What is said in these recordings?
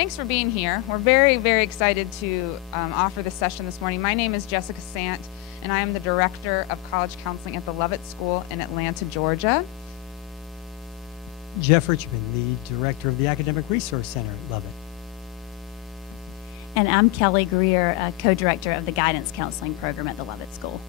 Thanks for being here. We're very, very excited to offer this session this morning. My name is Jessica Sant, and I am the Director of College Counseling at the Lovett School in Atlanta, Georgia. Jeff Richmond, the Director of the Academic Resource Center at Lovett. And I'm Kelly Greer, Co-Director of the Guidance Counseling Program at the Lovett School.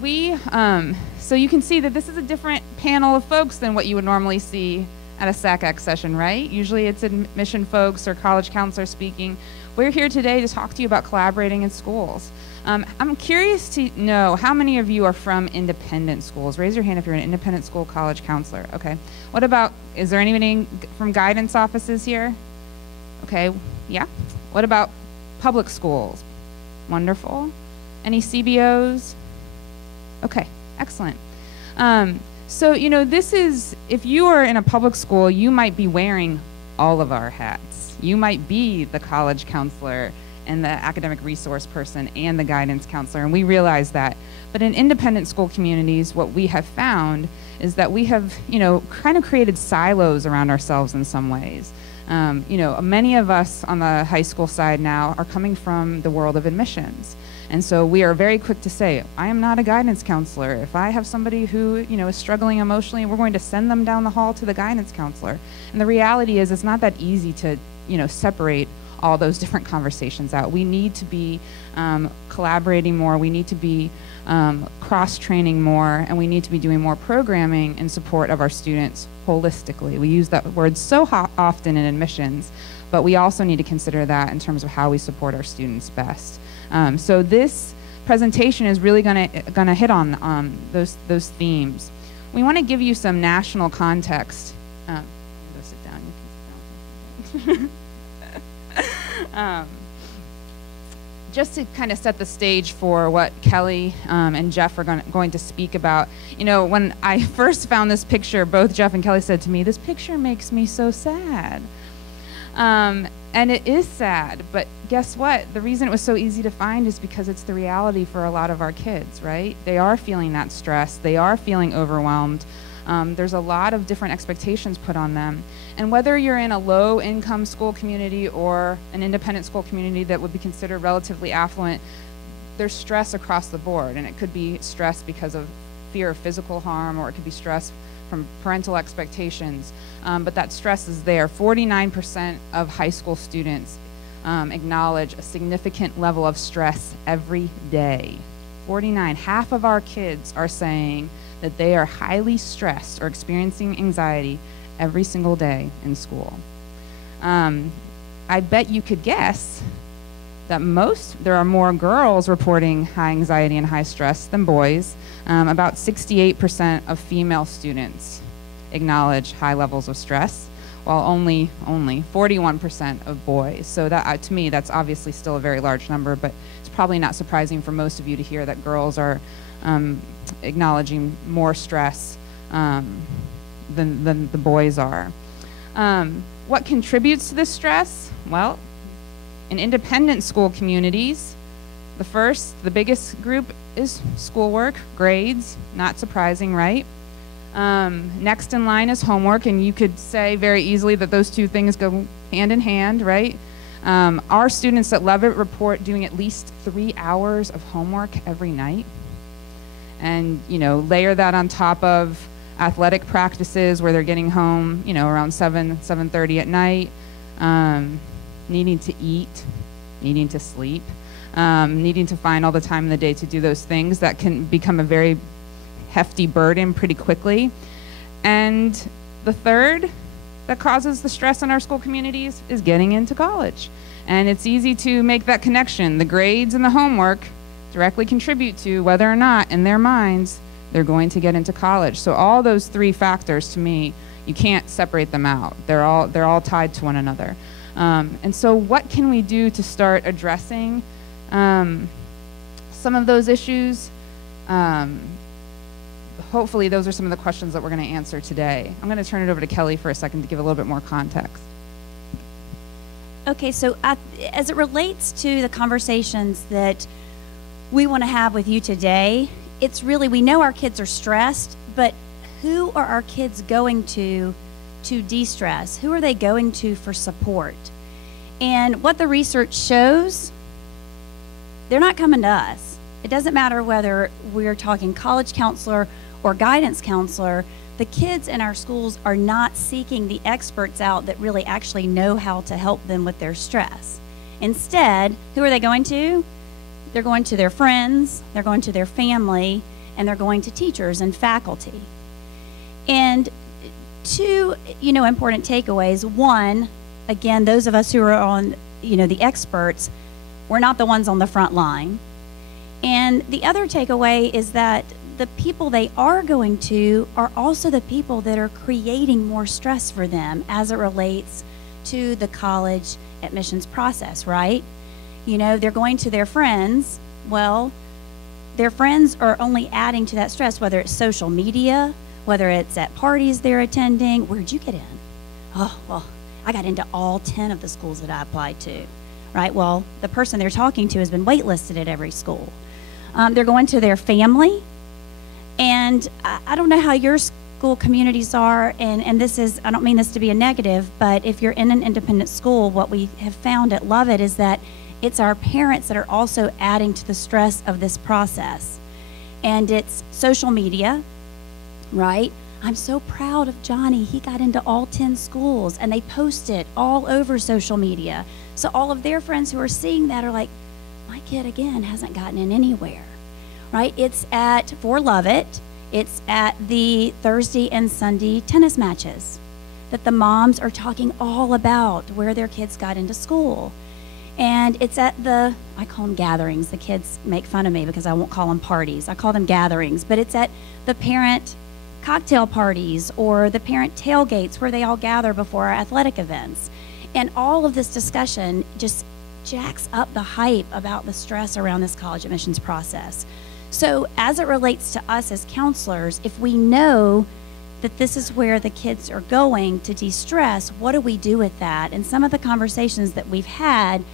So you can see that this is a different panel of folks than what you would normally see at a SACAC session, right? Usually it's admission folks or college counselors speaking. We're here today to talk to you about collaborating in schools. I'm curious to know how many of you are from independent schools. Raise your hand if you're an independent school college counselor. Okay. What about, is there anybody from guidance offices here? Okay, yeah. What about public schools? Wonderful. Any CBOs? Okay, excellent. So, you know, this is, if you are in a public school, you might be wearing all of our hats. You might be the college counselor and the academic resource person and the guidance counselor, and we realize that. But in independent school communities, what we have found is that we have, you know, kind of created silos around ourselves in some ways. You know, many of us on the high school side now are coming from the world of admissions. And so we are very quick to say, I am not a guidance counselor. If I have somebody who, you know, is struggling emotionally, we're going to send them down the hall to the guidance counselor. And the reality is it's not that easy to, you know, separate all those different conversations out. We need to be collaborating more. We need to be cross-training more, and we need to be doing more programming in support of our students holistically. We use that word so often in admissions, but we also need to consider that in terms of how we support our students best. So this presentation is really gonna hit on those themes. We want to give you some national context. Go sit down. You can sit down. Just to kind of set the stage for what Kelly and Jeff are going to speak about. You know, when I first found this picture, both Jeff and Kelly said to me, "This picture makes me so sad." And it is sad, but guess what? The reason it was so easy to find is because it's the reality for a lot of our kids, right? They are feeling that stress. They are feeling overwhelmed. There's a lot of different expectations put on them. And whether you're in a low-income school community or an independent school community that would be considered relatively affluent, there's stress across the board. And it could be stress because of fear of physical harm, or it could be stress from parental expectations. But that stress is there. 49% of high school students acknowledge a significant level of stress every day. 49, half of our kids are saying that they are highly stressed or experiencing anxiety every single day in school. I bet you could guess that there are more girls reporting high anxiety and high stress than boys. About 68% of female students acknowledge high levels of stress, while only 41% of boys. So that, to me, that's obviously still a very large number, but it's probably not surprising for most of you to hear that girls are acknowledging more stress than the boys are. What contributes to this stress? Well, in independent school communities, the biggest group is schoolwork, grades, not surprising, right? Next in line is homework, and you could say very easily that those two things go hand in hand, right? Our students at Lovett report doing at least 3 hours of homework every night. And, you know, layer that on top of athletic practices where they're getting home, you know, around 7:30 at night, needing to eat, needing to sleep, needing to find all the time in the day to do those things. That can become a very hefty burden pretty quickly. And the third that causes the stress in our school communities is getting into college. And it's easy to make that connection. The grades and the homework directly contribute to whether or not, in their minds, they're going to get into college. So all those three factors, to me, you can't separate them out. They're all tied to one another. And so what can we do to start addressing some of those issues? Hopefully those are some of the questions that we're going to answer today. I'm going to turn it over to Kelly for a second to give a little bit more context. Okay, so as it relates to the conversations that we want to have with you today, it's really, we know our kids are stressed, but who are our kids going to to de-stress? Who are they going to for support? And what the research shows, they're not coming to us. It doesn't matter whether we're talking college counselor or guidance counselor. The kids in our schools are not seeking the experts out that really actually know how to help them with their stress. Instead, who are they going to? They're going to their friends, they're going to their family, and they're going to teachers and faculty. And two, important takeaways. One, again, those of us who are on, the experts, we're not the ones on the front line. And the other takeaway is that the people they are going to are also the people that are creating more stress for them as it relates to the college admissions process, right? They're going to their friends. Well, their friends are only adding to that stress, whether it's social media, whether it's at parties they're attending. Where'd you get in? Oh, well, I got into all 10 of the schools that I applied to, right? Well, the person they're talking to has been waitlisted at every school. They're going to their family. And I don't know how your school communities are, and this is, I don't mean this to be a negative, but if you're in an independent school, what we have found at Lovett is that it's our parents that are also adding to the stress of this process. And it's social media, right? I'm so proud of Johnny. He got into all 10 schools, and they post it all over social media. So all of their friends who are seeing that are like, my kid, again, hasn't gotten in anywhere, right? It's for Lovett, it's at the Thursday and Sunday tennis matches that the moms are talking all about where their kids got into school. And it's at I call them gatherings. The kids make fun of me because I won't call them parties. I call them gatherings. But it's at the parent cocktail parties or the parent tailgates where they all gather before our athletic events. And all of this discussion just jacks up the hype about the stress around this college admissions process. So as it relates to us as counselors, if we know that this is where the kids are going to de-stress, what do we do with that? And some of the conversations that we've had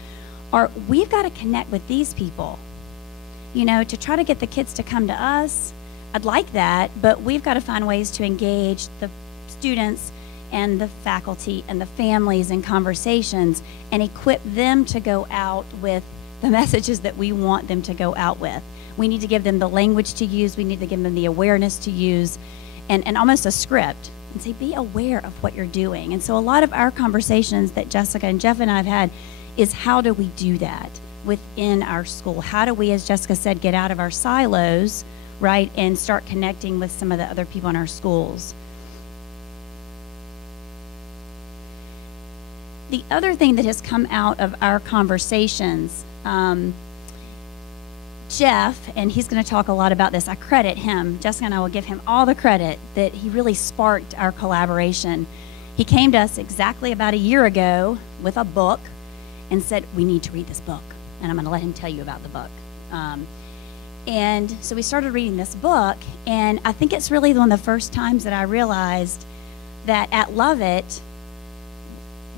are, we've got to connect with these people, to try to get the kids to come to us. I'd like that, but we've got to find ways to engage the students and the faculty and the families in conversations and equip them to go out with the messages that we want them to go out with. We need to give them the language to use. We need to give them the awareness to use and almost a script and say, be aware of what you're doing. And so a lot of our conversations that Jessica and Jeff and I have had is, how do we do that within our school? How do we, as Jessica said, get out of our silos, right, and start connecting with some of the other people in our schools? The other thing that has come out of our conversations, Jeff, and he's going to talk a lot about this, I credit him, Jessica and I will give him all the credit that he really sparked our collaboration. He came to us exactly about a year ago with a book and said, we need to read this book, and I'm going to let him tell you about the book. And so we started reading this book, and I think it's really one of the first times that I realized that at Lovett,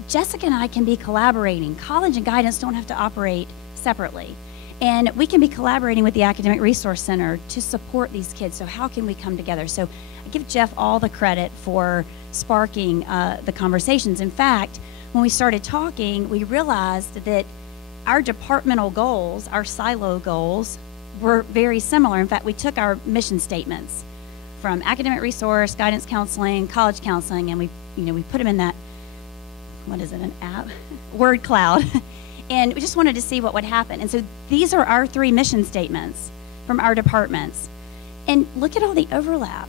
Jessica and I can be collaborating. College and guidance don't have to operate separately. And we can be collaborating with the Academic Resource Center to support these kids. So how can we come together? So I give Jeff all the credit for sparking the conversations. In fact, when we started talking, we realized that our departmental goals, our silo goals, were very similar. In fact, we took our mission statements from academic resource, guidance counseling, college counseling, and we put them in that, what is it, an app? Word cloud. And we just wanted to see what would happen. And so these are our 3 mission statements from our departments. And look at all the overlap.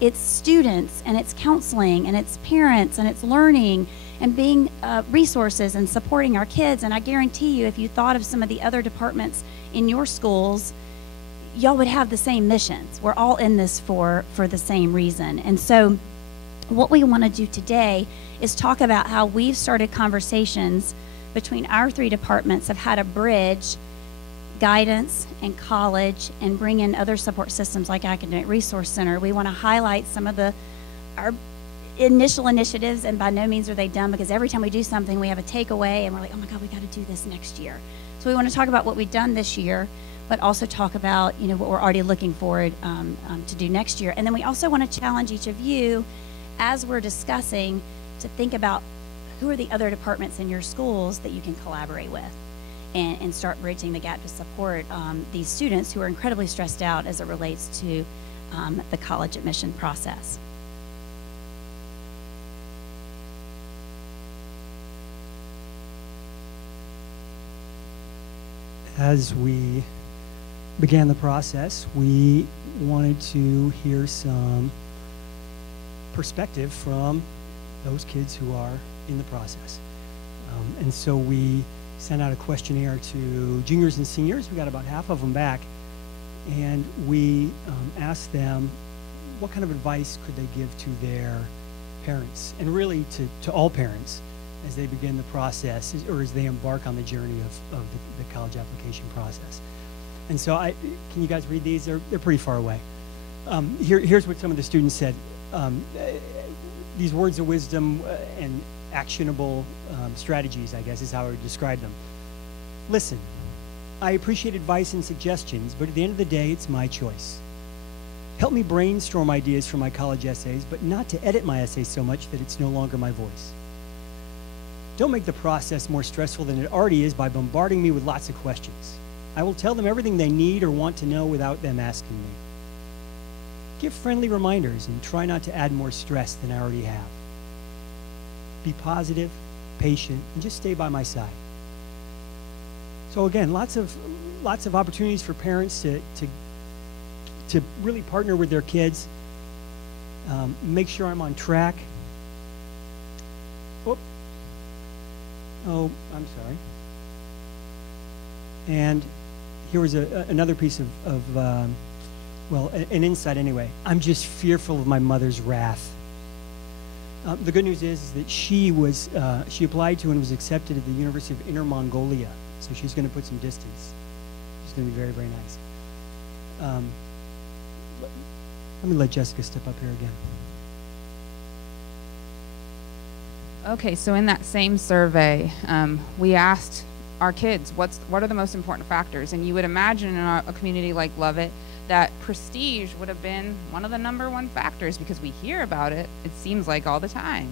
It's students, and it's counseling, and it's parents, and it's learning, and being resources and supporting our kids. And I guarantee you, if you thought of some of the other departments in your schools, y'all would have the same missions. We're all in this for the same reason. And so what we want to do today is talk about how we've started conversations between our 3 departments of how to bridge guidance and college and bring in other support systems like Academic Resource Center. We want to highlight some of our initial initiatives, and by no means are they done, because every time we do something we have a takeaway and we're like, oh my God, we got to do this next year. So we want to talk about what we've done this year, but also talk about what we're already looking forward to do next year. And then we also want to challenge each of you as we're discussing, to think about who are the other departments in your schools that you can collaborate with and start bridging the gap to support these students who are incredibly stressed out as it relates to the college admission process. As we began the process, we wanted to hear some perspective from those kids who are in the process. And so we sent out a questionnaire to juniors and seniors. We got about half of them back. And we asked them what kind of advice could they give to their parents, and really to all parents as they begin the process or as they embark on the journey of the college application process. And so can you guys read these? They're pretty far away. Here's what some of the students said. These words of wisdom and actionable strategies, I guess is how I would describe them. Listen, I appreciate advice and suggestions, but at the end of the day, it's my choice. Help me brainstorm ideas for my college essays, but not to edit my essays so much that it's no longer my voice. Don't make the process more stressful than it already is by bombarding me with lots of questions. I will tell them everything they need or want to know without them asking me. Give friendly reminders and try not to add more stress than I already have. Be positive, patient, and just stay by my side. So again, lots of opportunities for parents to really partner with their kids. Make sure I'm on track. Oh, I'm sorry. And here was another piece of an insight anyway. I'm just fearful of my mother's wrath. The good news is that she applied to and was accepted at the University of Inner Mongolia. So she's going to put some distance. She's going to be very, very nice. Let me let Jessica step up here again. Okay, so in that same survey, we asked our kids, what are the most important factors? And you would imagine in a community like Lovett that prestige would have been one of the #1 factors, because we hear about it, it seems like all the time.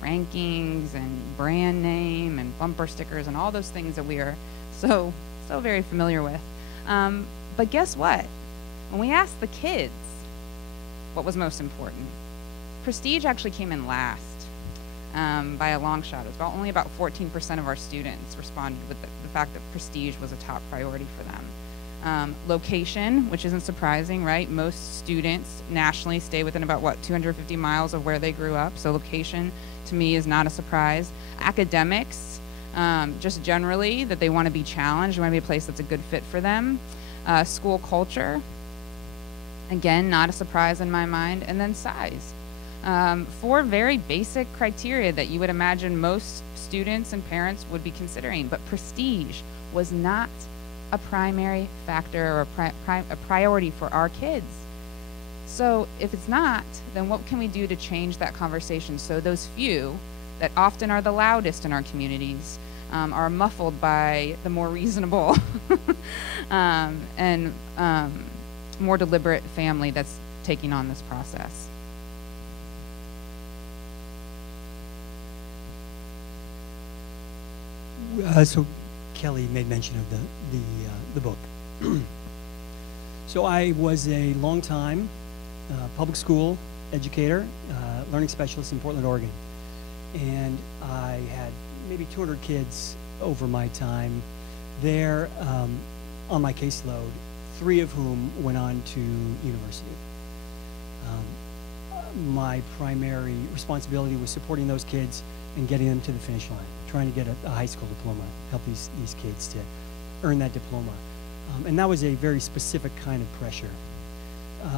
Rankings and brand name and bumper stickers and all those things that we are so very familiar with. But guess what? When we asked the kids what was most important, prestige actually came in last. By a long shot. It was only about 14% of our students responded with the fact that prestige was a top priority for them. Location, which isn't surprising, right? Most students nationally stay within about, 250 miles of where they grew up. So location, to me, is not a surprise. Academics, just generally, that they want to be challenged, they want to be a place that's a good fit for them. School culture, again, not a surprise in my mind. And then size. 4 very basic criteria that you would imagine most students and parents would be considering, but prestige was not a primary factor or a priority for our kids. So if it's not, then what can we do to change that conversation so those few that often are the loudest in our communities are muffled by the more reasonable and more deliberate family that's taking on this process? So Kelly made mention of the book. So I was a long-time public school educator, learning specialist in Portland, Oregon. And I had maybe 200 kids over my time there on my caseload, 3 of whom went on to university. My primary responsibility was supporting those kids and getting them to the finish line, trying to get a high school diploma, help these kids to earn that diploma. And that was a very specific kind of pressure.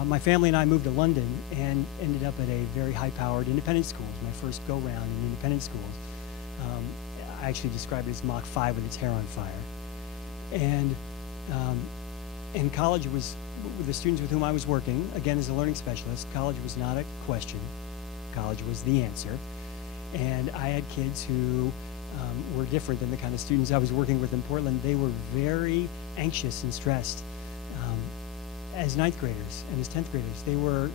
My family and I moved to London and ended up at a very high-powered independent school. It was my first go-round in independent schools. I actually described it as Mach 5 with its hair on fire. And college was, with the students with whom I was working, again as a learning specialist, college was not a question. College was the answer. And I had kids who were different than the kind of students I was working with in Portland. They were very anxious and stressed. As 9th graders and as 10th graders, they were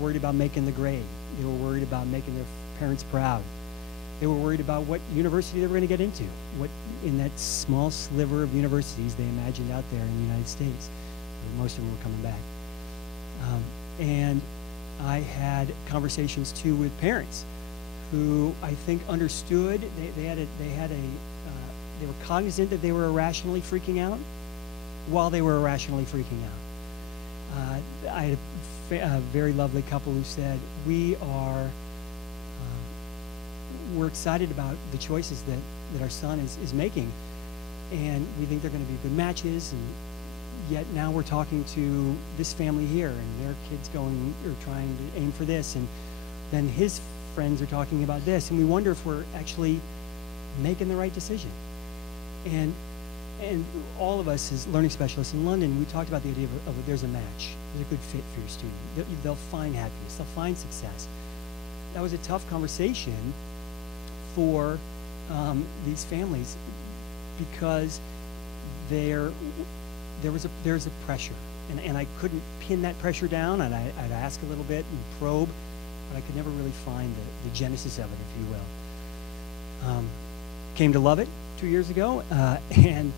worried about making the grade. They were worried about making their parents proud. They were worried about what university they were going to get into, what in that small sliver of universities they imagined out there in the United States. Most of them were coming back. And I had conversations too with parents who I think understood. They were cognizant that they were irrationally freaking out while they were irrationally freaking out. I had a very lovely couple who said, we're excited about the choices that our son is making, and we think they're going to be good matches, and yet now we're talking to this family here, and their kids going or trying to aim for this, and then his friends are talking about this, and we wonder if we're actually making the right decision. And all of us as learning specialists in London, we talked about the idea of there's a match, there's a good fit for your student. They'll find happiness, they'll find success. That was a tough conversation for these families because there's a pressure, and I couldn't pin that pressure down, and I'd ask a little bit and probe, but I could never really find the genesis of it, if you will. Came to love it 2 years ago, and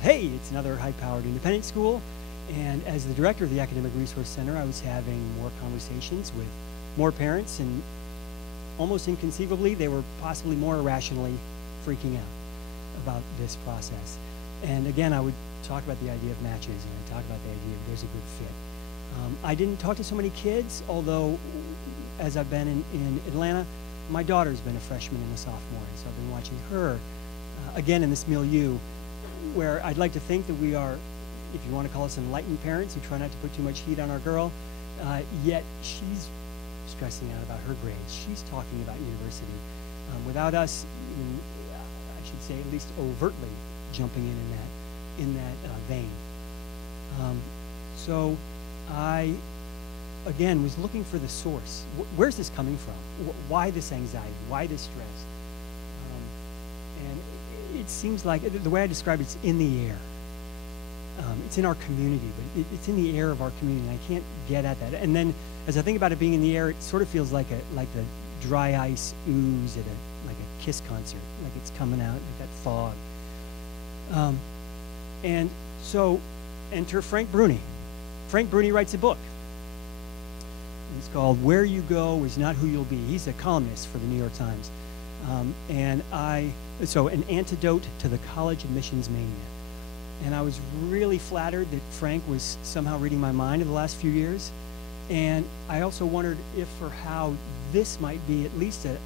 hey, it's another high-powered independent school, and as the director of the Academic Resource Center, I was having more conversations with more parents, and almost inconceivably, they were possibly more irrationally freaking out about this process. And again, I would talk about the idea of matches, and I talk about the idea of there's a good fit. I didn't talk to so many kids, although as I've been in Atlanta, my daughter's been a freshman and a sophomore, and so I've been watching her, again, in this milieu, where I'd like to think that we are, if you want to call us enlightened parents who try not to put too much heat on our girl, yet she's stressing out about her grades. She's talking about university without us, I should say, at least overtly jumping in that vein. So I, again, was looking for the source. Where's this coming from? Why this anxiety? Why this stress? And it seems like, the way I describe it, it's in the air. It's in our community, but it's in the air of our community, and I can't get at that. And then, as I think about it being in the air, it sort of feels like the dry ice ooze at like a Kiss concert, like it's coming out, like that fog. And so, enter Frank Bruni. Frank Bruni writes a book. It's called "Where You Go Is Not Who You'll Be." He's a columnist for the New York Times, so an antidote to the college admissions mania. And I was really flattered that Frank was somehow reading my mind in the last few years. And I also wondered if or how this might be at least a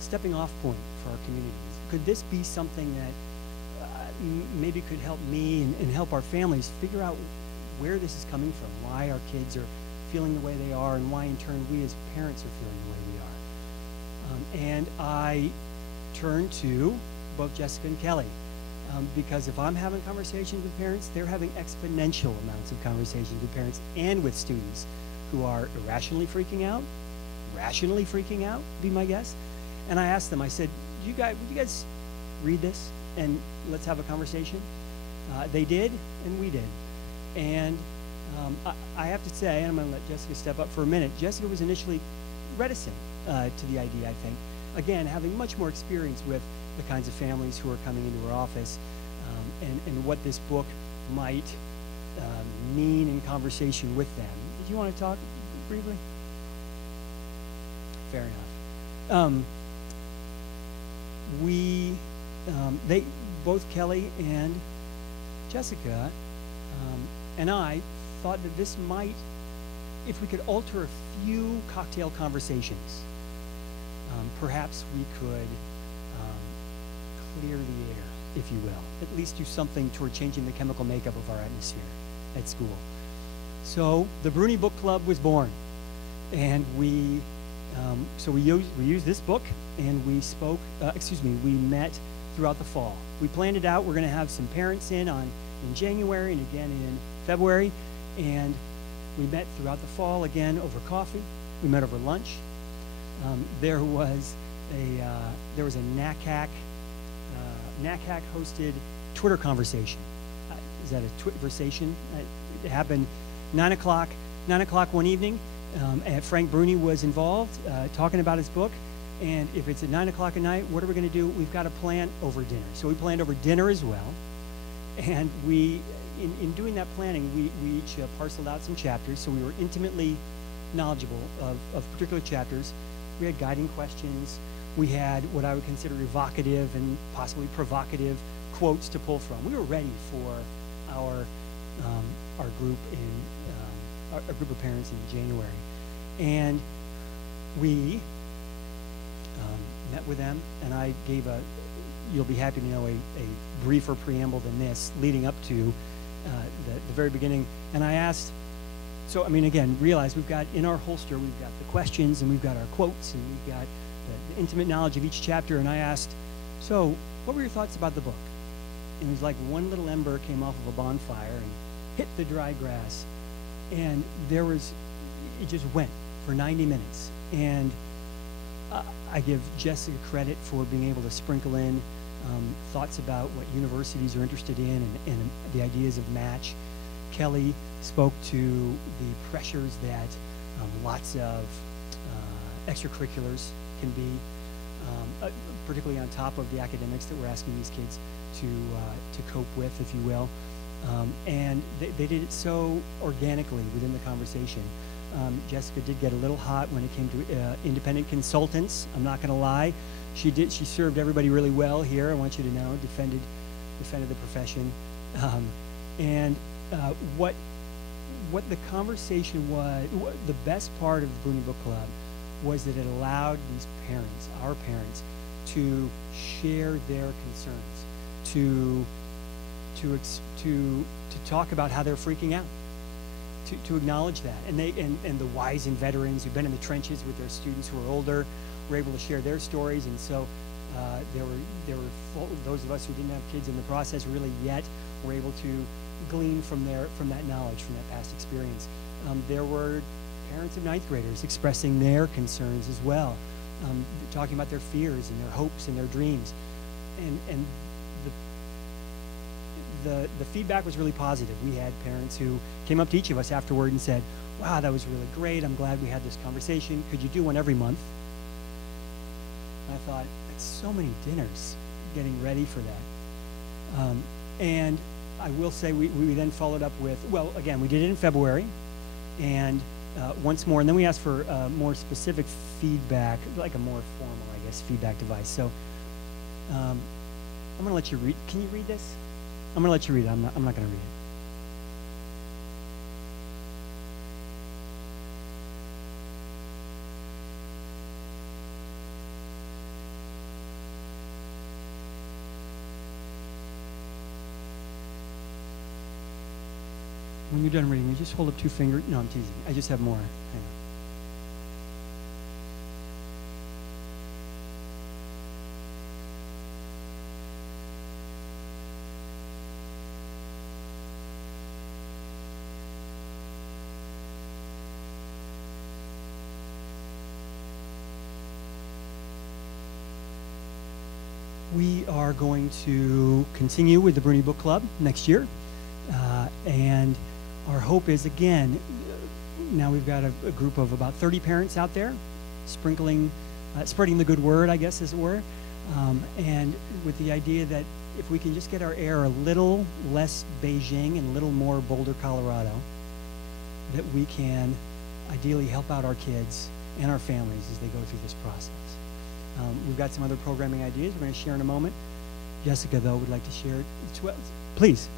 stepping off point for our communities. Could this be something that maybe could help me and help our families figure out where this is coming from, why our kids are feeling the way they are, and why in turn we as parents are feeling the way we are. And I turned to both Jessica and Kelly. Because if I'm having conversations with parents, they're having exponential amounts of conversations with parents and with students who are irrationally freaking out, rationally freaking out, be my guess. And I asked them, I said, would you guys read this and let's have a conversation? They did, and we did. And I have to say, and I'm going to let Jessica step up for a minute, Jessica was initially reticent to the idea, I think. Again, having much more experience with the kinds of families who are coming into her office, and what this book might mean in conversation with them. Did you want to talk briefly? Fair enough. Both Kelly and Jessica and I thought that this might, if we could alter a few cocktail conversations, perhaps we could clear the air, if you will, at least do something toward changing the chemical makeup of our atmosphere at school. So the Bruni Book Club was born, and we used this book, and we met throughout the fall. We planned it out. We're going to have some parents in January and again in February, and we met throughout the fall, again over coffee. We met over lunch. There was a NACAC hosted Twitter conversation. Is that a Twitversation? It happened 9 o'clock one evening. And Frank Bruni was involved, talking about his book. And if it's at 9 o'clock at night, what are we going to do? We've got to plan over dinner. So we planned over dinner as well. And we, in doing that planning, we each parceled out some chapters, so we were intimately knowledgeable of particular chapters. We had guiding questions. We had what I would consider evocative and possibly provocative quotes to pull from. We were ready for our group a group of parents in January, and we met with them, and I gave you'll be happy to know, a briefer preamble than this leading up to the very beginning. And I asked, so I mean, again, realize we've got in our holster, we've got the questions and we've got our quotes and we've got the intimate knowledge of each chapter. And I asked, so what were your thoughts about the book? And it was like one little ember came off of a bonfire and hit the dry grass. And it just went for 90 minutes. And I give Jessica credit for being able to sprinkle in thoughts about what universities are interested in and the ideas of match. Kelly spoke to the pressures that lots of extracurriculars can be, particularly on top of the academics that we're asking these kids to cope with, if you will. And they did it so organically within the conversation. Jessica did get a little hot when it came to independent consultants. I'm not going to lie. She served everybody really well here. I want you to know, defended the profession. What the conversation was, the best part of the Bruni Book Club was that it allowed these parents, our parents, to share their concerns, to talk about how they're freaking out, to acknowledge that, and the wizened veterans who've been in the trenches with their students who are older were able to share their stories. And so there were those of us who didn't have kids in the process really yet were able to glean from that knowledge, from that past experience. There were parents of ninth graders expressing their concerns as well, talking about their fears and their hopes and their dreams, and the feedback was really positive. We had parents who came up to each of us afterward and said, "Wow, that was really great. I'm glad we had this conversation. Could you do one every month?" And I thought, that's so many dinners getting ready for that. And I will say we then followed up with, well, again, we did it in February, and once more, and then we asked for more specific feedback, like a more formal, I guess, feedback device. So I'm going to let you read. Can you read this? I'm going to let you read it. I'm not going to read it. When you're done reading, you just hold up two fingers. No, I'm teasing. I just have more. Hang on. We are going to continue with the Bruni Book Club next year, and our hope is, again, now we've got a group of about 30 parents out there, spreading the good word, I guess, as it were, and with the idea that if we can just get our air a little less Beijing and a little more Boulder, Colorado, that we can ideally help out our kids and our families as they go through this process. We've got some other programming ideas we're going to share in a moment. Jessica, though, would like to share it. Please.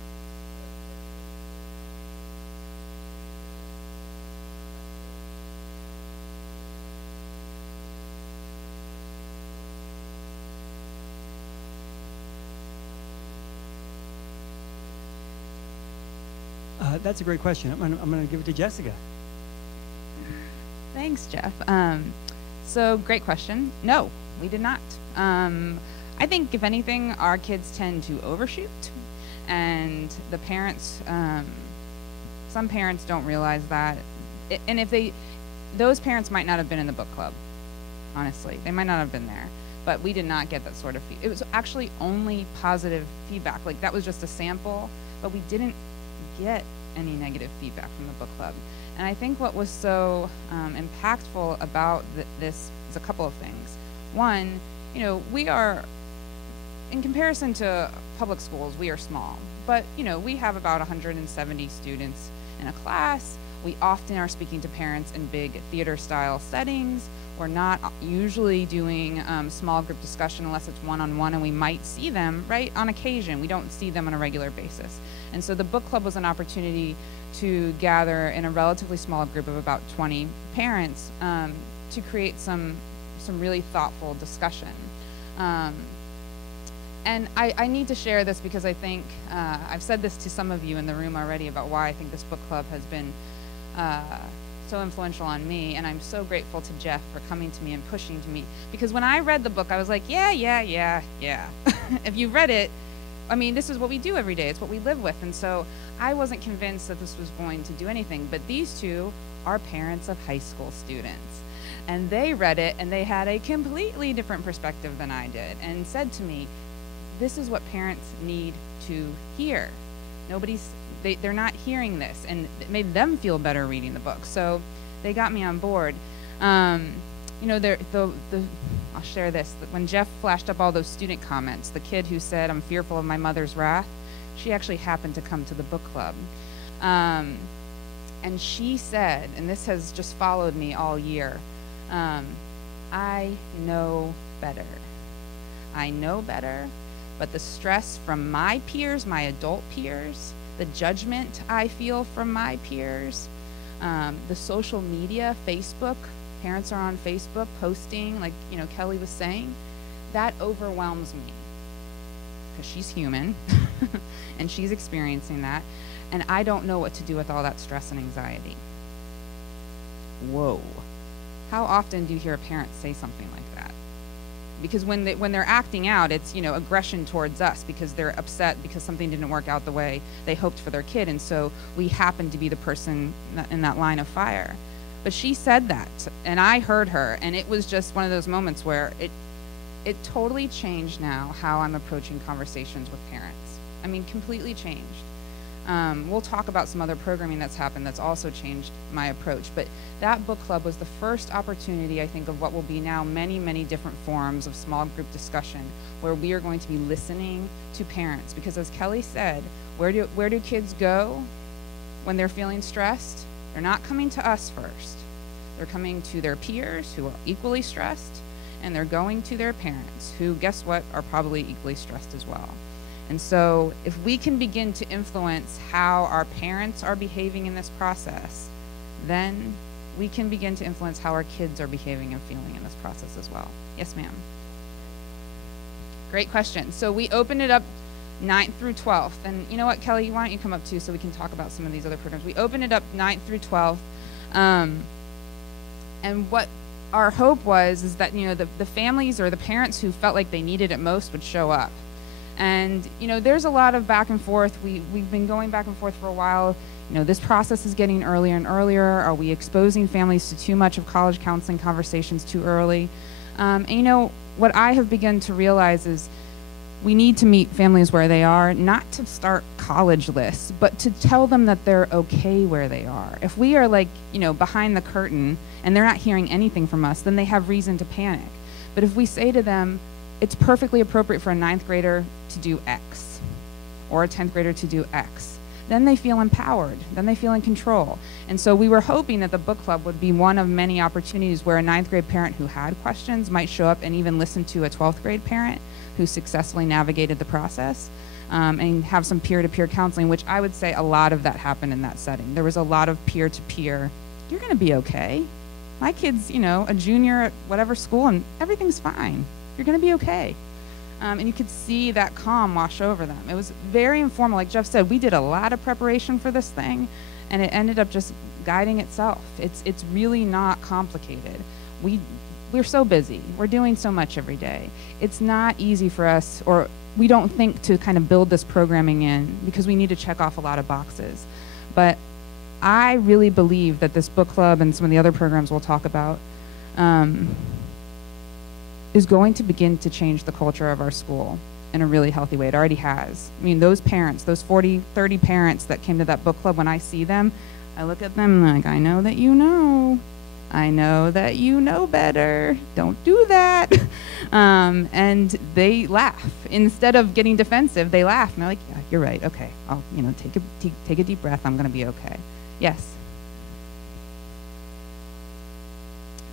That's a great question. I'm going to give it to Jessica. Thanks, Jeff. So great question. No, we did not. I think, if anything, our kids tend to overshoot, and the parents, some parents don't realize that. And those parents might not have been in the book club, honestly. They might not have been there. But we did not get that sort of feedback. It was actually only positive feedback. Like, that was just a sample, but we didn't get any negative feedback from the book club. And I think what was so impactful about this is a couple of things. One, you know, we are, in comparison to public schools, we are small. But, you know, we have about 170 students in a class. We often are speaking to parents in big theater-style settings. We're not usually doing small group discussion unless it's one-on-one, and we might see them, right, on occasion. We don't see them on a regular basis. And so the book club was an opportunity to gather in a relatively small group of about 20 parents to create some really thoughtful discussion. And I need to share this because I think I've said this to some of you in the room already about why I think this book club has been so influential on me, and I'm so grateful to Jeff for coming to me and pushing to me, because when I read the book, I was like, yeah. If you read it, I mean, this is what we do every day. It's what we live with. And so I wasn't convinced that this was going to do anything, but these two are parents of high school students, and they read it, and they had a completely different perspective than I did, and said to me, this is what parents need to hear. They're not hearing this, and it made them feel better reading the book. So they got me on board. You know, I'll share this. When Jeff flashed up all those student comments, the kid who said, "I'm fearful of my mother's wrath," she actually happened to come to the book club. And she said, and this has just followed me all year, I know better. I know better, but the stress from my peers, my adult peers, the judgment I feel from my peers, the social media, Facebook, parents are on Facebook posting, like, you know, Kelly was saying, that overwhelms me because she's human and she's experiencing that, and I don't know what to do with all that stress and anxiety. Whoa. How often do you hear a parent say something like that? Because when they're acting out, it's, you know, aggression towards us because they're upset because something didn't work out the way they hoped for their kid, and so we happen to be the person in that line of fire. But she said that, and I heard her, and it was just one of those moments where it totally changed now how I'm approaching conversations with parents. I mean, completely changed. We'll talk about some other programming that's happened that's also changed my approach, but that book club was the first opportunity, I think, of what will be now many, many different forms of small group discussion where we are going to be listening to parents. Because as Kelly said, where do kids go when they're feeling stressed? They're not coming to us first. They're coming to their peers who are equally stressed, and they're going to their parents who, guess what, are probably equally stressed as well. And so if we can begin to influence how our parents are behaving in this process, then we can begin to influence how our kids are behaving and feeling in this process as well. Yes, ma'am. Great question. So we opened it up 9th through 12th. And you know what, Kelly, why don't you come up too so we can talk about some of these other programs. We opened it up 9th through 12th. And what our hope was is that, you know, the families or the parents who felt like they needed it most would show up. And, you know, there's a lot of back and forth. We've been going back and forth for a while. You know, this process is getting earlier and earlier. Are we exposing families to too much of college counseling conversations too early? And, you know, what I have begun to realize is we need to meet families where they are, not to start college lists, but to tell them that they're okay where they are. If we are, like, you know, behind the curtain and they're not hearing anything from us, then they have reason to panic. But if we say to them, it's perfectly appropriate for a 9th grader to do X or a 10th grader to do X, then they feel empowered, then they feel in control. And so we were hoping that the book club would be one of many opportunities where a 9th grade parent who had questions might show up and even listen to a 12th grade parent who successfully navigated the process, and have some peer-to-peer counseling, which I would say a lot of that happened in that setting. There was a lot of peer-to-peer, you're gonna be okay. My kid's, you know, a junior at whatever school and everything's fine. You're gonna be okay. And you could see that calm wash over them. It was very informal. Like Jeff said, we did a lot of preparation for this thing, and it ended up just guiding itself. It's really not complicated. We're so busy. We're doing so much every day. It's not easy for us, or we don't think to kind of build this programming in because we need to check off a lot of boxes. But I really believe that this book club and some of the other programs we'll talk about is going to begin to change the culture of our school in a really healthy way. It already has. I mean, those parents, those 40, 30 parents that came to that book club, when I see them, I look at them like, I know that you know. I know that you know better. Don't do that. And they laugh. Instead of getting defensive, they laugh. And they're like, yeah, you're right. Okay. I'll, take a deep breath. I'm going to be okay. Yes.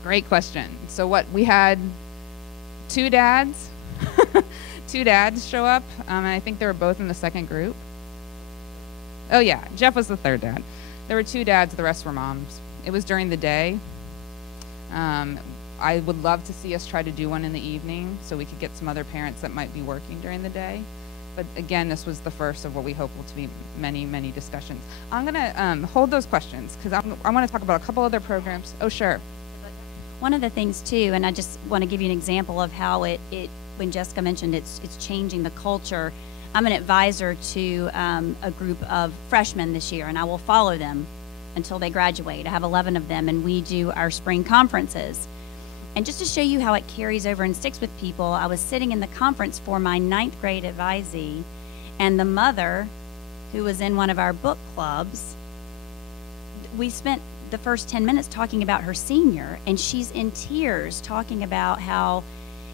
Great question. So we had 2 dads. 2 dads show up. And I think they were both in the second group. Oh, yeah. Jeff was the 3rd dad. There were 2 dads. The rest were moms. It was during the day. I would love to see us try to do one in the evening so we could get some other parents that might be working during the day. But again, this was the first of what we hope will to be many, many discussions. I'm going to hold those questions because I want to talk about a couple other programs. Oh, sure. One of the things, too, and I just want to give you an example of how it when Jessica mentioned it's changing the culture. I'm an advisor to a group of freshmen this year, and I will follow them until they graduate. I have 11 of them, and we do our spring conferences. And just to show you how it carries over and sticks with people, I was sitting in the conference for my 9th grade advisee, and the mother, who was in one of our book clubs, we spent the first 10 minutes talking about her senior, and she's in tears talking about how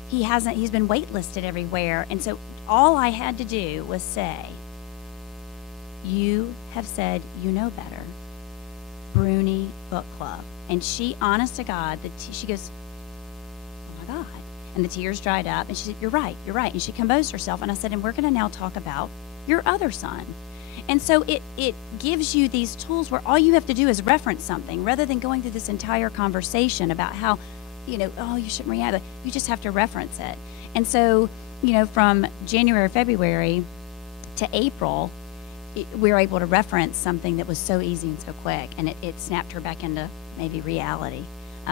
he's been waitlisted everywhere. And so all I had to do was say, you have said you know better. Bruni Book Club. And she, honest to God, she goes, oh my God. And the tears dried up, and she said, you're right. And she composed herself, and I said, and we're going to now talk about your other son. And so it gives you these tools where all you have to do is reference something rather than going through this entire conversation about how, oh, you shouldn't react. You just have to reference it. And so, from January, February to April, we were able to reference something that was so easy and so quick, and it snapped her back into maybe reality,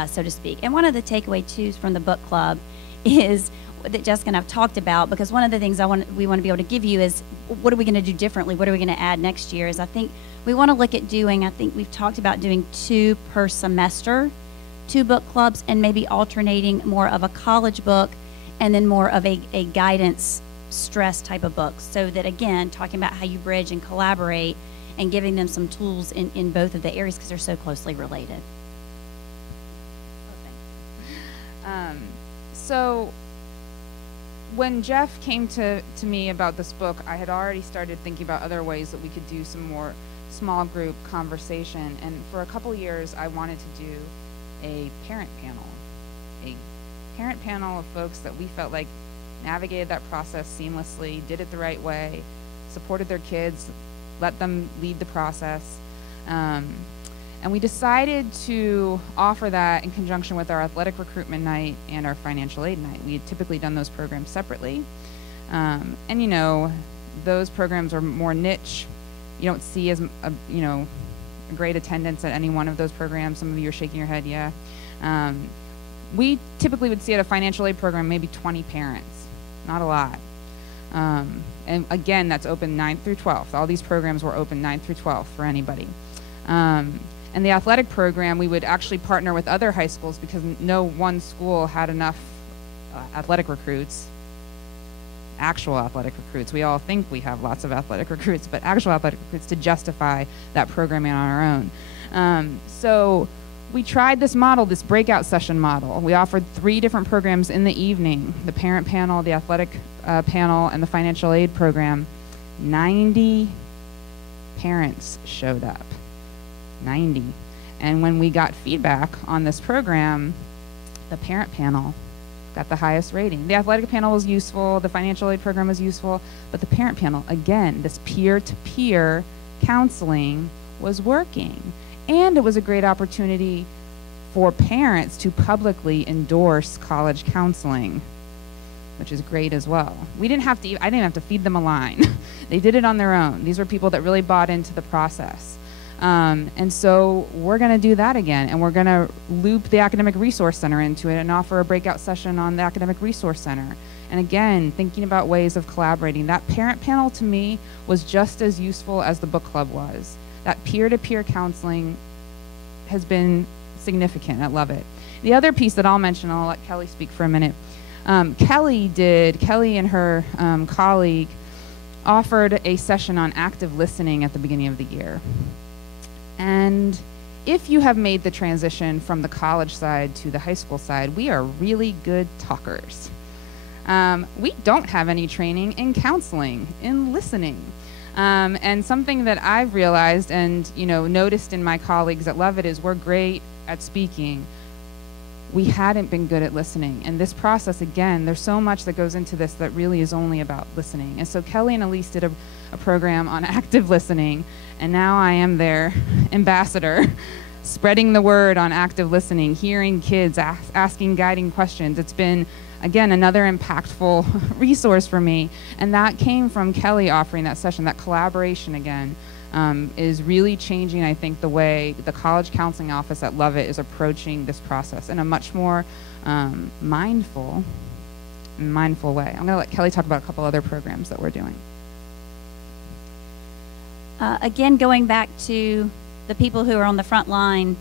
so to speak. And one of the takeaway twos from the book club is that Jessica and I've talked about, because one of the things we want to be able to give you is what are we going to do differently? What are we going to add next year? Is I think we want to look at I think we've talked about doing 2 per semester, 2 book clubs, and maybe alternating more of a college book and then more of a guidance stress type of books, so that, again, talking about how you bridge and collaborate and giving them some tools in both of the areas because they're so closely related. So when Jeff came to me about this book, I had already started thinking about other ways that we could do some more small group conversation. And for a couple years, I wanted to do a parent panel of folks that we felt like navigated that process seamlessly, did it the right way, supported their kids, let them lead the process. And we decided to offer that in conjunction with our athletic recruitment night and our financial aid night. We had typically done those programs separately. And those programs are more niche. You don't see as a great attendance at any one of those programs. Some of you are shaking your head, yeah. We typically would see at a financial aid program maybe 20 parents. Not a lot. And again, that's open 9th through 12th. All these programs were open 9th through 12th for anybody. And the athletic program, we would actually partner with other high schools because no one school had enough athletic recruits, actual athletic recruits. We all think we have lots of athletic recruits, but actual athletic recruits to justify that programming on our own. So we tried this model, this breakout session model. We offered 3 different programs in the evening: the parent panel, the athletic panel, and the financial aid program. 90 parents showed up. 90. And when we got feedback on this program, the parent panel got the highest rating. The athletic panel was useful, the financial aid program was useful, but the parent panel, again, this peer-to-peer counseling was working. And it was a great opportunity for parents to publicly endorse college counseling, which is great as well. I didn't have to feed them a line. They did it on their own. These were people that really bought into the process. And so we're going to do that again, and we're going to loop the Academic Resource Center into it and offer a breakout session on the Academic Resource Center. And again, thinking about ways of collaborating. That parent panel to me was just as useful as the book club was. That peer-to-peer counseling has been significant. I love it. The other piece that I'll mention, I'll let Kelly speak for a minute. Kelly and her colleague offered a session on active listening at the beginning of the year. And if you have made the transition from the college side to the high school side, we are really good talkers. We don't have any training in counseling, in listening. And something that I've realized and noticed in my colleagues at Lovett is we're great at speaking. We hadn't been good at listening. And this process, again, there's so much that goes into this that really is only about listening. And so Kelly and Elise did a program on active listening, and now I am their ambassador, spreading the word on active listening, hearing kids, asking guiding questions. It's been, again, another impactful resource for me. And that came from Kelly offering that session. That collaboration, again, is really changing, I think, the way the college counseling office at Lovett is approaching this process in a much more mindful way. I'm going to let Kelly talk about a couple other programs that we're doing. Again, going back to the people who are on the front line,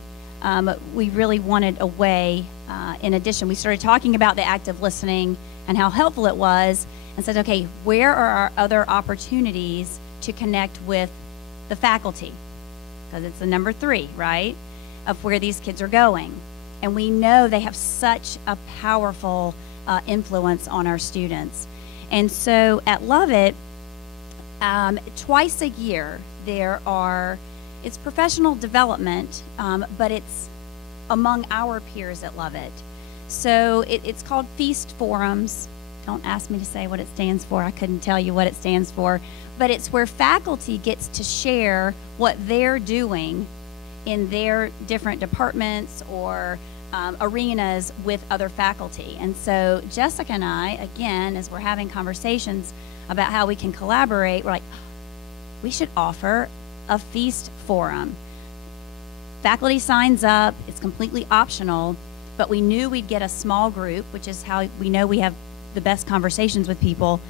we really wanted a way, in addition, we started talking about the active listening and how helpful it was, and said, okay, where are our other opportunities to connect with the faculty? Because it's the number 3, right, of where these kids are going. And we know they have such a powerful influence on our students. And so at Lovett, twice a year, it's professional development, but it's among our peers at Lovett. So it's called Feast Forums. Don't ask me to say what it stands for. I couldn't tell you what it stands for. But it's where faculty gets to share what they're doing in their different departments or arenas with other faculty. And so Jessica and I, again, as we're having conversations about how we can collaborate, we're like, we should offer a feast forum. Faculty signs up, it's completely optional, but we knew we'd get a small group, which is how we know we have the best conversations with people.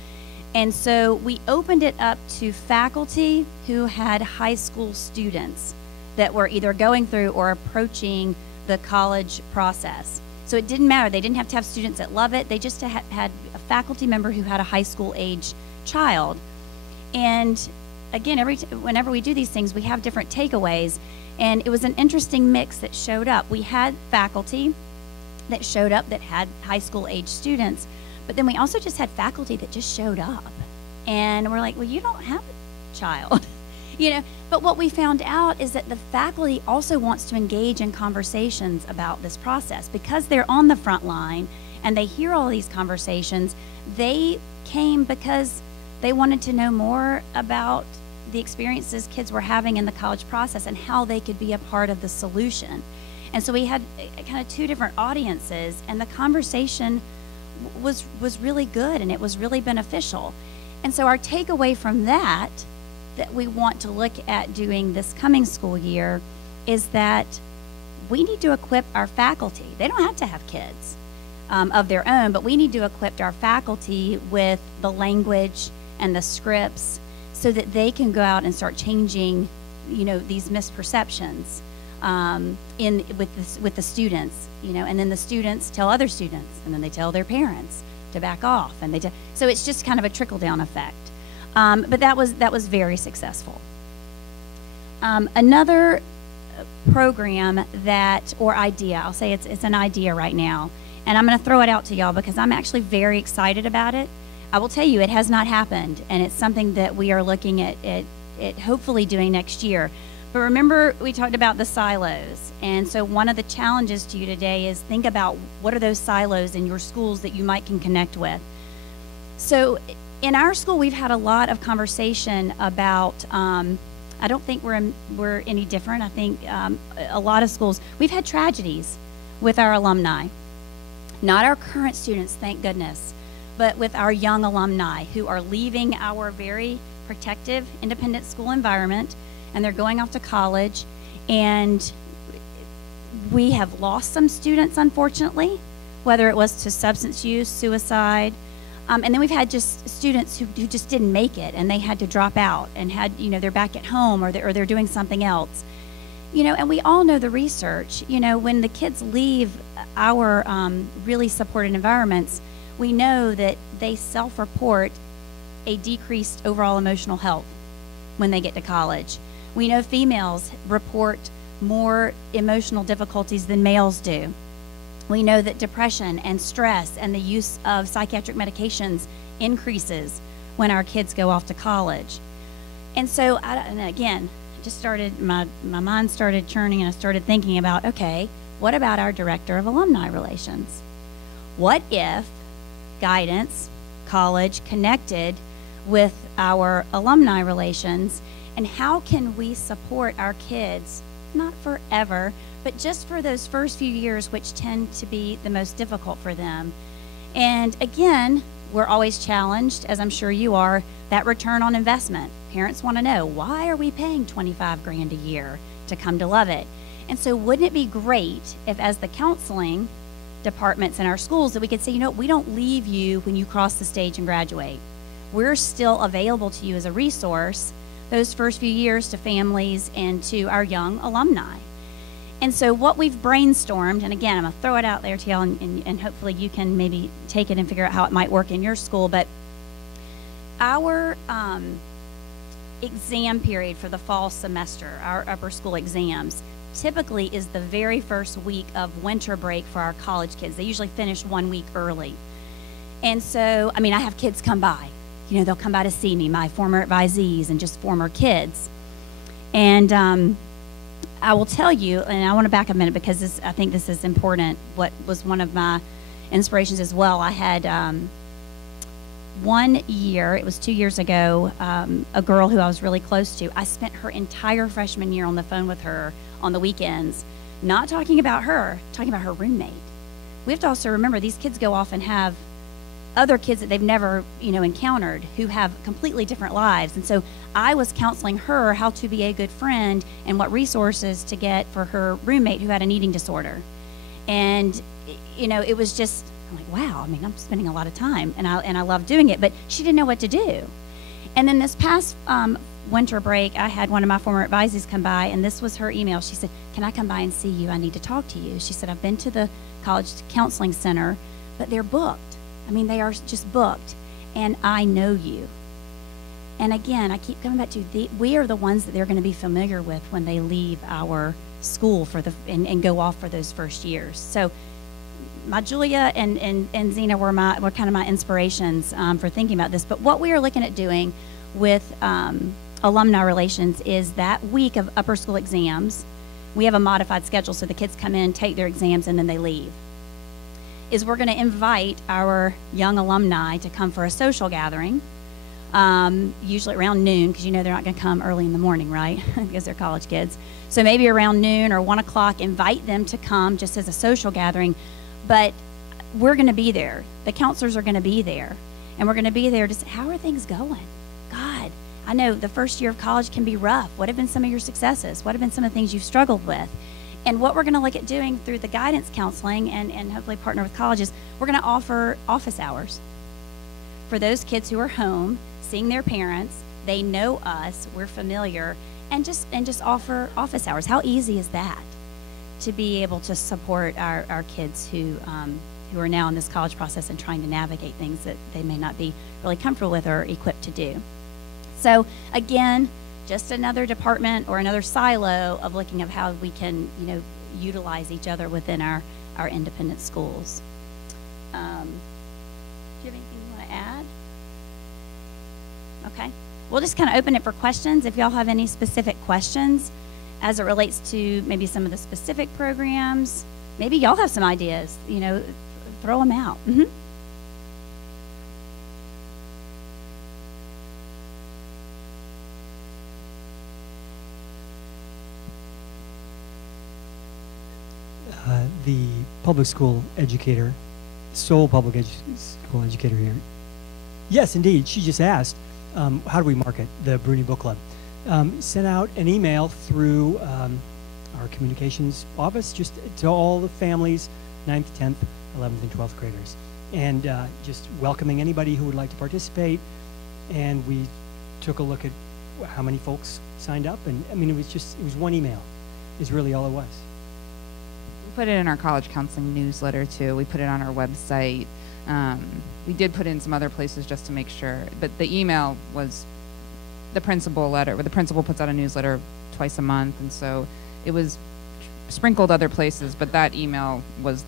And so we opened it up to faculty who had high school students that were either going through or approaching the college process. So it didn't matter. They didn't have to have students at Lovett. They just had a faculty member who had a high school age child. And again, whenever we do these things, we have different takeaways. And it was an interesting mix that showed up. We had faculty that showed up that had high school age students, but then we also just had faculty that just showed up. And we're like, well, you don't have a child. But what we found out is that the faculty also wants to engage in conversations about this process because they're on the front line and they hear all these conversations. They came because they wanted to know more about the experiences kids were having in the college process and how they could be a part of the solution. And so we had kind of 2 different audiences, and the conversation was really good and it was really beneficial. And so our takeaway from that we want to look at doing this coming school year is that we need to equip our faculty. They don't have to have kids of their own, but we need to equip our faculty with the language and the scripts so that they can go out and start changing, these misperceptions with the students, and then the students tell other students, and then they tell their parents to back off, and so it's just kind of a trickle-down effect. But that was very successful. Another program or idea, I'll say it's an idea right now, and I'm going to throw it out to y'all because I'm actually very excited about it. I will tell you, it has not happened, and it's something that we are looking at hopefully doing next year. But remember, we talked about the silos, and so one of the challenges to you today is think about what are those silos in your schools that you can connect with. So in our school, we've had a lot of conversation about, I don't think we're any different. I think a lot of schools, we've had tragedies with our alumni. Not our current students, thank goodness, but with our young alumni who are leaving our very protective, independent school environment, and they're going off to college. And we have lost some students, unfortunately, whether it was to substance use, suicide, and then we've had just students who just didn't make it, and they had to drop out and they're back at home or they're doing something else. And we all know the research, when the kids leave our really supported environments, we know that they self-report a decreased overall emotional health when they get to college. We know females report more emotional difficulties than males do. We know that depression and stress and the use of psychiatric medications increases when our kids go off to college. And so, and again, just started, my mind started churning, and I started thinking about, okay, what about our director of alumni relations? What if guidance, college, connected with our alumni relations, and how can we support our kids, not forever, but just for those first few years, which tend to be the most difficult for them? And again, we're always challenged, as I'm sure you are, that return on investment. Parents want to know, why are we paying $25,000 a year to come to Lovett? And so wouldn't it be great if, as the counseling departments in our schools, that we could say, you know, we don't leave you when you cross the stage and graduate. We're still available to you as a resource those first few years to families and to our young alumni. And so what we've brainstormed, and again, I'm going to throw it out there to y'all, and hopefully you can maybe take it and figure out how it might work in your school, but our exam period for the fall semester, our upper school exams, typically is the very first week of winter break for our college kids. They usually finish 1 week early. And so, I mean, I have kids come by. You know, they'll come by to see me, my former advisees and just former kids. And I will tell you, and I want to back a minute because I think this is important, what was one of my inspirations as well. I had 1 year, it was 2 years ago, a girl who I was really close to. I spent her entire freshman year on the phone with her on the weekends, not talking about her, talking about her roommate. We have to also remember these kids go off and have other kids that they've never, you know, encountered who have completely different lives. And so I was counseling her how to be a good friend and what resources to get for her roommate who had an eating disorder. And, you know, it was just, I'm like, wow, I mean, I'm spending a lot of time, and I love doing it, but she didn't know what to do. And then this past winter break, I had one of my former advisees come by, and this was her email. She said, can I come by and see you? I need to talk to you. She said, I've been to the college counseling center, but they're booked. I mean, they are just booked, and I know you. And again, I keep coming back to, we are the ones that they're going to be familiar with when they leave our school for and go off for those first years. So my Julia and Zena were kind of my inspirations for thinking about this. But what we are looking at doing with alumni relations is that week of upper school exams, we have a modified schedule, so the kids come in, take their exams, and then they leave. Is we're going to invite our young alumni to come for a social gathering, usually around noon, because you know they're not going to come early in the morning, right? Because they're college kids. So maybe around noon or 1 o'clock, invite them to come just as a social gathering. But we're going to be there. The counselors are going to be there. And we're going to be there to say, how are things going? God, I know the first year of college can be rough. What have been some of your successes? What have been some of the things you've struggled with? And what we're going to look at doing through the guidance counseling and hopefully partner with colleges, we're going to offer office hours for those kids who are home, seeing their parents. They know us, we're familiar, and just offer office hours. How easy is that, to be able to support our kids who are now in this college process and trying to navigate things that they may not be really comfortable with or equipped to do. So again, just another department or another silo of looking at how we can, you know, utilize each other within our independent schools. Do you have anything you want to add? Okay. We'll just kind of open it for questions. If y'all have any specific questions as it relates to maybe some of the specific programs, maybe y'all have some ideas, you know, throw them out. Mm-hmm. The public school educator, sole public school educator here. Yes, indeed. She just asked, how do we market the Bruni Book Club? Sent out an email through our communications office just to all the families, 9th, 10th, 11th, and 12th graders. And just welcoming anybody who would like to participate. And we took a look at how many folks signed up. And I mean, it was one email is really all it was. We put it in our college counseling newsletter too. We put it on our website. We did put in some other places just to make sure, but the email was the principal letter, where the principal puts out a newsletter twice a month, and so it was sprinkled other places, but that email was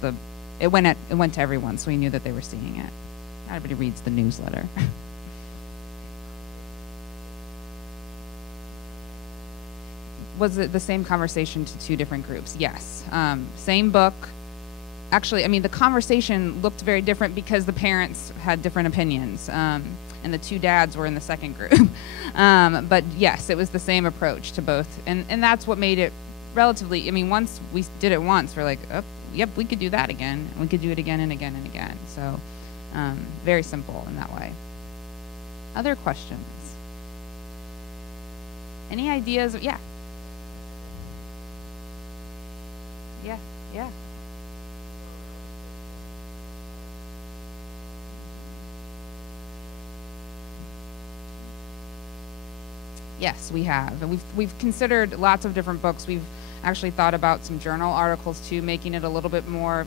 it went to everyone, so we knew that they were seeing it. Everybody reads the newsletter. Was it the same conversation to two different groups? Yes. Same book. Actually, I mean, the conversation looked very different because the parents had different opinions, and the two dads were in the second group. But yes, it was the same approach to both, and that's what made it relatively, I mean, once we did it once, we're like, oh, yep, we could do that again, and we could do it again and again and again. So very simple in that way. Other questions? Any ideas? Yeah. Yeah. Yes, we have. And we've considered lots of different books. We've actually thought about some journal articles too, making it a little bit more,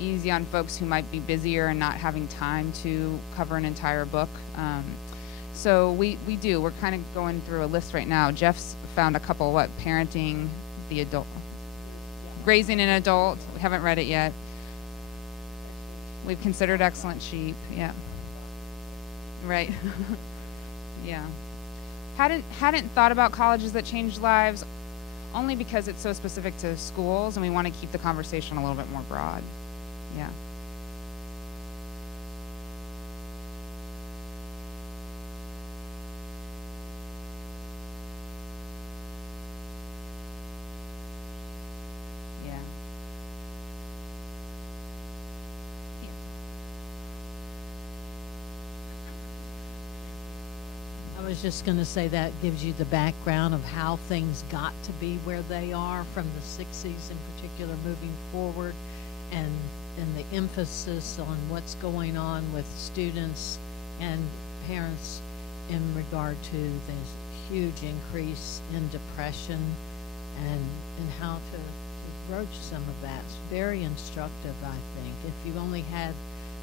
easy on folks who might be busier and not having time to cover an entire book. So we do. We're kind of going through a list right now. Jeff's found a couple, parenting the adult, raising an adult. We haven't read it yet. We've considered Excellent Sheep. Yeah. Right. Yeah. Hadn't thought about colleges that changed lives, only because it's so specific to schools, and we want to keep the conversation a little bit more broad. Yeah. Yeah. I was just going to say that gives you the background of how things got to be where they are from the 60s in particular moving forward, and the emphasis on what's going on with students and parents in regard to the huge increase in depression and how to broach some of that. It's very instructive, I think. If you only had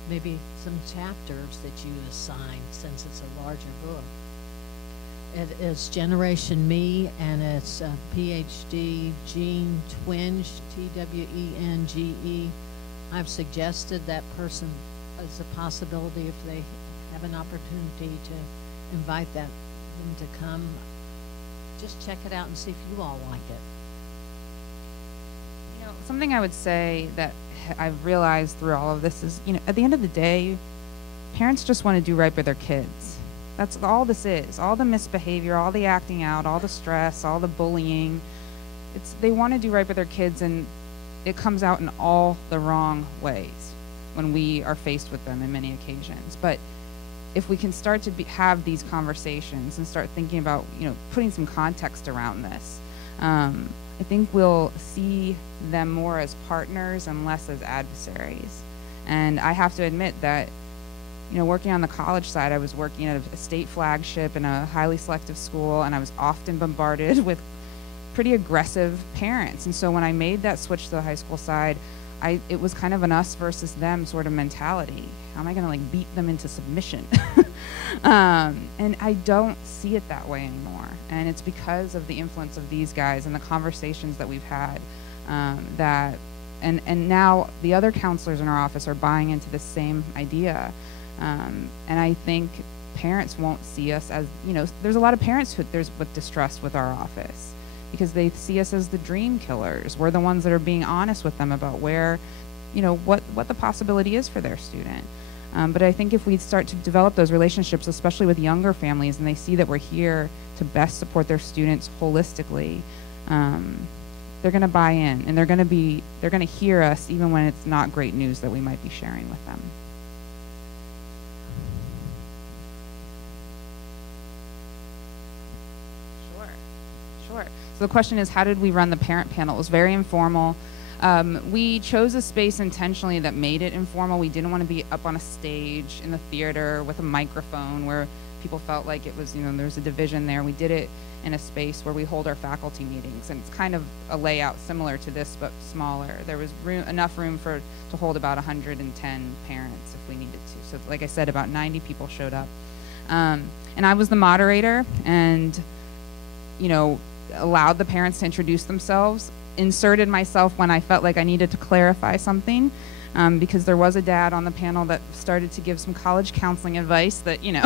maybe some chapters that you assign, since it's a larger book. It is Generation Me, and it's a PhD, Jean Twenge, Twenge. I've suggested that person as a possibility if they have an opportunity to invite them to come. Just check it out and see if you all like it. Something I would say that I've realized through all of this is, at the end of the day, parents just want to do right by their kids. That's all this is. All the misbehavior, all the acting out, all the stress, all the bullying. They want to do right by their kids, and it comes out in all the wrong ways when we are faced with them in many occasions. But if we can start to have these conversations and start thinking about, putting some context around this, I think we'll see them more as partners and less as adversaries. And I have to admit that working on the college side, I was working at a state flagship in a highly selective school, and I was often bombarded with pretty aggressive parents. And so when I made that switch to the high school side, it was kind of an us versus them sort of mentality. How am I going to beat them into submission? And I don't see it that way anymore. And it's because of the influence of these guys and the conversations that we've had and now the other counselors in our office are buying into the same idea. And I think parents won't see us as, there's a lot of parents with distrust with our office because they see us as the dream killers. We're the ones that are being honest with them about where, what the possibility is for their student. But I think if we start to develop those relationships, especially with younger families, and they see that we're here to best support their students holistically, they're going to buy in, and they're going to hear us even when it's not great news that we might be sharing with them. Sure. So the question is, how did we run the parent panel? It was very informal. We chose a space intentionally that made it informal. We didn't want to be up on a stage in the theater with a microphone where people felt like it was, there's a division there. We did it in a space where we hold our faculty meetings, and it's kind of a layout similar to this but smaller. There was enough room to hold about 110 parents if we needed to. So like I said, about 90 people showed up. And I was the moderator, and allowed the parents to introduce themselves, inserted myself when I felt like I needed to clarify something, because there was a dad on the panel that started to give some college counseling advice that, you know,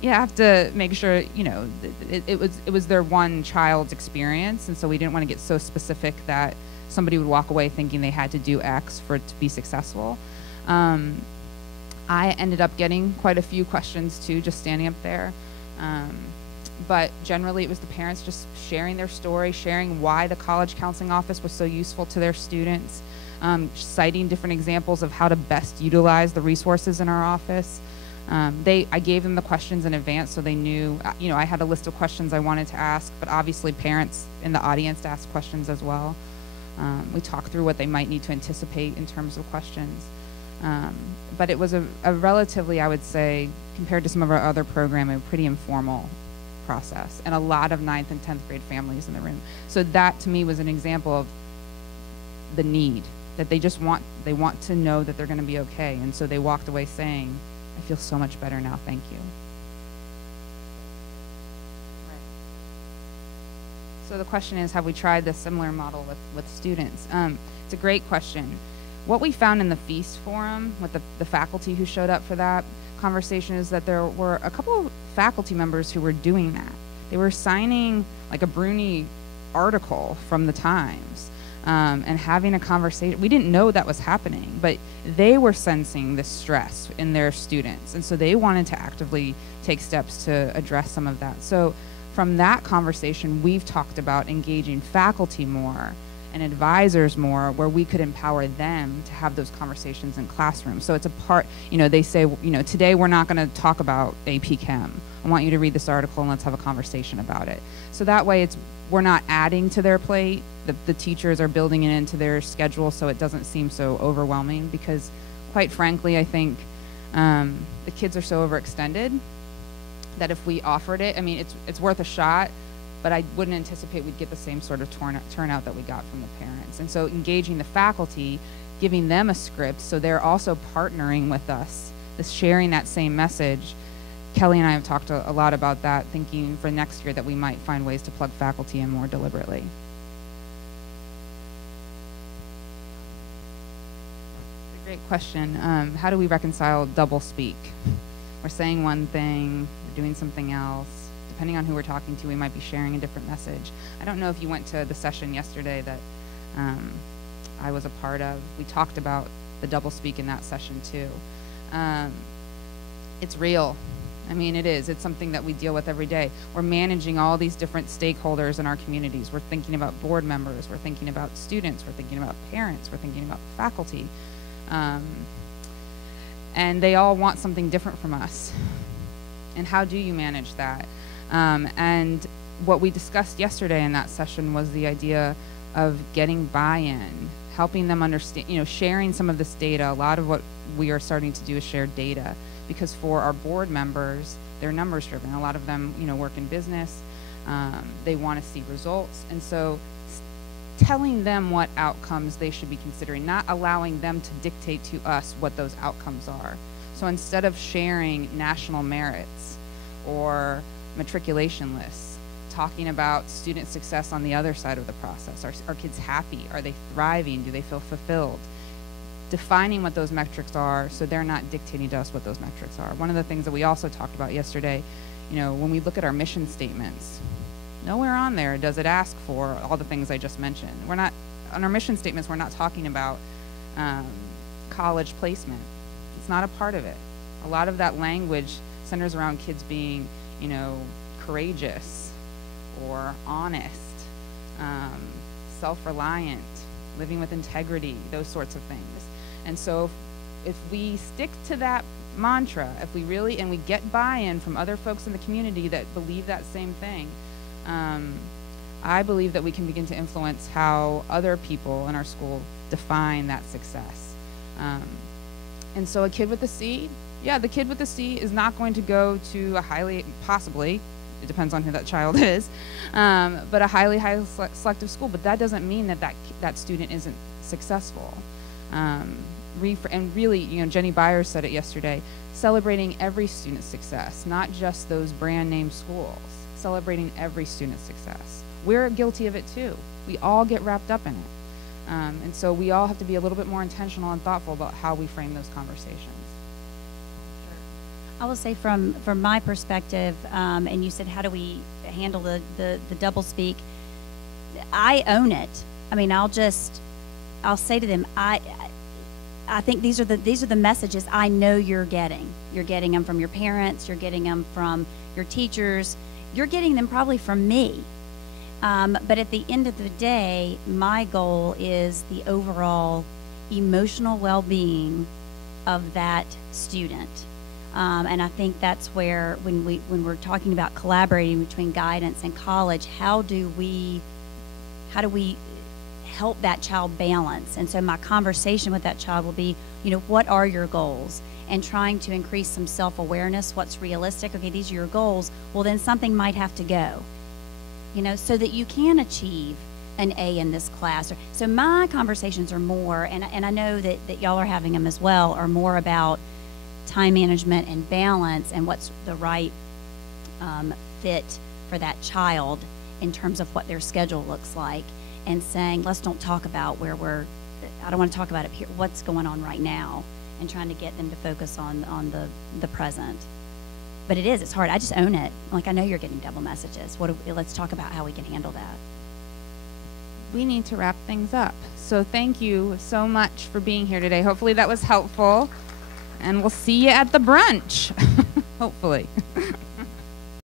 you have to make sure, you know, it was their one child's experience, and so we didn't want to get so specific that somebody would walk away thinking they had to do X for it to be successful. I ended up getting quite a few questions too, just standing up there. But generally it was the parents just sharing their story, sharing why the college counseling office was so useful to their students, citing different examples of how to best utilize the resources in our office. I gave them the questions in advance so they knew, you know, I had a list of questions I wanted to ask, but obviously parents in the audience asked questions as well. We talked through what they might need to anticipate in terms of questions. But it was a relatively, I would say, compared to some of our other programming, a pretty informal process, and a lot of 9th and 10th grade families in the room. So that to me was an example of the need, that they want to know that they're going to be okay. And so they walked away saying, I feel so much better now, thank you. So the question is, have we tried this similar model with students? It's a great question. What we found in the feast forum with the faculty who showed up for that conversation is that there were a couple of faculty members who were doing that. They were signing like a Bruni article from the Times and having a conversation. We didn't know that was happening, but they were sensing this stress in their students, and so they wanted to actively take steps to address some of that. So from that conversation, we've talked about engaging faculty more and advisors more, where we could empower them to have those conversations in classrooms. So it's a part, you know, they say, you know, today we're not going to talk about AP Chem. I want you to read this article and let's have a conversation about it. So that way we're not adding to their plate. The teachers are building it into their schedule so it doesn't seem so overwhelming, because quite frankly, I think the kids are so overextended that if we offered it, I mean, it's worth a shot, but I wouldn't anticipate we'd get the same sort of turnout that we got from the parents. And so engaging the faculty, giving them a script so they're also partnering with us, sharing that same message. Kelly and I have talked a lot about that, thinking for next year that we might find ways to plug faculty in more deliberately. It's a great question. How do we reconcile doublespeak? We're saying one thing, we're doing something else. Depending on who we're talking to, we might be sharing a different message. I don't know if you went to the session yesterday that I was a part of. We talked about the doublespeak in that session too. It's real. I mean, it is. It's something that we deal with every day. We're managing all these different stakeholders in our communities. We're thinking about board members. We're thinking about students. We're thinking about parents. We're thinking about faculty. And they all want something different from us. And how do you manage that? And what we discussed yesterday in that session was the idea of getting buy-in, helping them understand, you know, sharing some of this data. A lot of what we are starting to do is share data, because for our board members, they're numbers driven. A lot of them, you know, work in business. They want to see results. And so telling them what outcomes they should be considering, not allowing them to dictate to us what those outcomes are. So instead of sharing national merits or matriculation lists, talking about student success on the other side of the process. Are kids happy? Are they thriving? Do they feel fulfilled? Defining what those metrics are so they're not dictating to us what those metrics are. One of the things that we also talked about yesterday, you know, when we look at our mission statements, nowhere on there does it ask for all the things I just mentioned. We're not, on our mission statements, we're not talking about college placement. It's not a part of it. A lot of that language centers around kids being, you know, courageous or honest, self-reliant, living with integrity, those sorts of things. And so if we stick to that mantra, if we really, and we get buy-in from other folks in the community that believe that same thing, I believe that we can begin to influence how other people in our school define that success. And so a kid with a C, yeah, the kid with a C is not going to go to a highly, possibly, it depends on who that child is, but a highly selective school. But that doesn't mean that that student isn't successful. And really, you know, Jenny Byers said it yesterday, celebrating every student's success, not just those brand name schools, celebrating every student's success. we're guilty of it too. We all get wrapped up in it. And so we all have to be a little bit more intentional and thoughtful about how we frame those conversations. I will say from my perspective, and you said how do we handle the doublespeak, I own it. I mean, I'll say to them, I think these are the messages I know you're getting. You're getting them from your parents, you're getting them from your teachers, you're getting them probably from me. But at the end of the day, my goal is the overall emotional well-being of that student. And I think that's where when we're talking about collaborating between guidance and college, how do we help that child balance? And so my conversation with that child will be, what are your goals? And trying to increase some self-awareness, what's realistic. Okay, these are your goals. Well, then something might have to go, so that you can achieve an A in this class. So my conversations are more, and I know that y'all are having them as well, are more about time management and balance and what's the right fit for that child in terms of what their schedule looks like, and saying, let's don't talk about I don't want to talk about it here, what's going on right now, and trying to get them to focus on the present. But it's hard. I just own it. Like, I know you're getting double messages. Let's talk about how we can handle that. We need to wrap things up. So thank you so much for being here today. Hopefully that was helpful. And we'll see you at the brunch, hopefully.